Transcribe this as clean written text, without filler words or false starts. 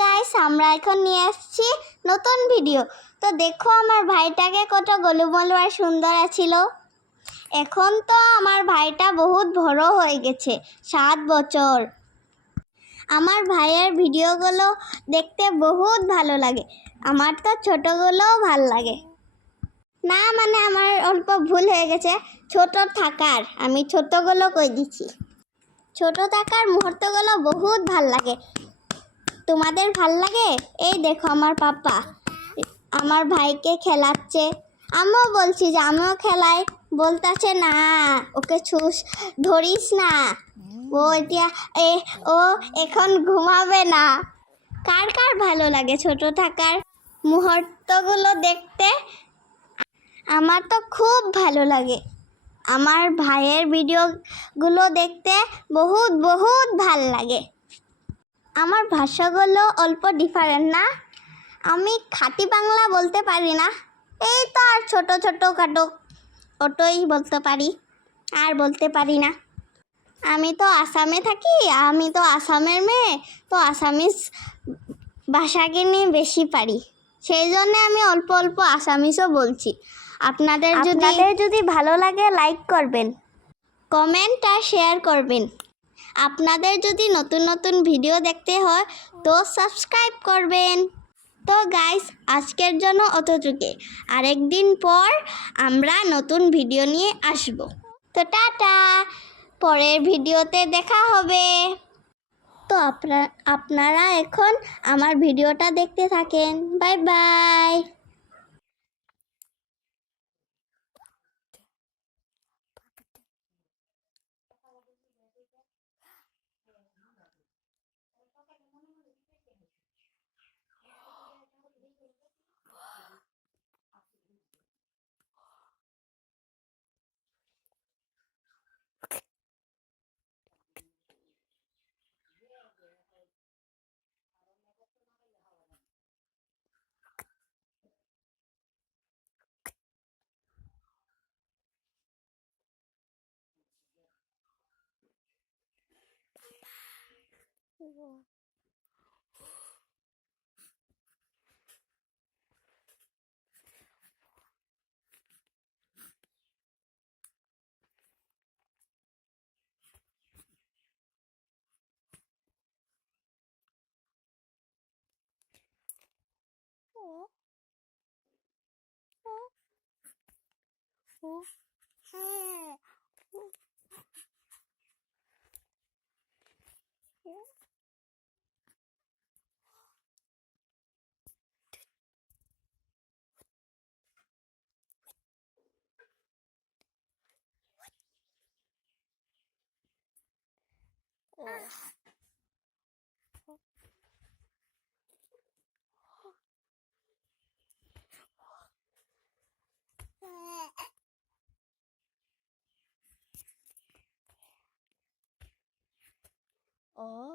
Guys, আমরা এখন নিয়ে আসছি নতুন ভিডিও। তো দেখো আমার ভাইটাকে কত গোলুমলু আর সুন্দর আছিল। এখন তো আমার ভাইটা বহুত বড় হয়ে গেছে, 7 বছর। আমার ভাইয়ের ভিডিওগুলো দেখতে বহুত ভালো লাগে। আমার তো ছোটগুলোও ভালো লাগে না, মানে আমার অল্প ভুল হয়ে গেছে। ছোট থাকার আমি ছোটগুলো কই দিচ্ছি। ছোট থাকার মুহূর্তগুলো বহুত ভাল লাগে। তোমাদের ভাল লাগে? এই দেখো আমার পাপা আমার ভাইকে খেলাচ্ছে। আমিও বলছি যে আমিও খেলাই, বলতেছে না ওকে ধরিস না, ও এতিয়া ও এখন ঘুমাবে না। কার কার ভালো লাগে ছোট থাকার মুহূর্তগুলো দেখতে? আমার তো খুব ভালো লাগে। আমার ভাইয়ের ভিডিওগুলো দেখতে বহুত বহুত ভাল লাগে। আমার ভাষাগুলো অল্প ডিফারেন্ট না, আমি খাঁটি বাংলা বলতে পারি না। এই তো আর ছোট খাটো ওটাই বলতে পারি, আর বলতে পারি না। আমি তো আসামে থাকি, আমি তো আসামের মেয়ে, তো আসামিস ভাষাকে নিয়ে বেশি পারি, সেই জন্যে আমি অল্প অল্প আসামিসও বলছি। আপনাদের যদি ভালো লাগে লাইক করবেন, কমেন্ট আর শেয়ার করবেন। আপনাদের যদি নতুন নতুন ভিডিও দেখতে হয় তো সাবস্ক্রাইব করবেন। তো গাইস, আজকের জন্য অতটুকু। আরেকদিন পর আমরা নতুন ভিডিও নিয়ে আসব। তো টাটা, পরের ভিডিওতে দেখা হবে। তো আপনারা এখন আমার ভিডিওটা দেখতে থাকেন। Bye bye. Oh.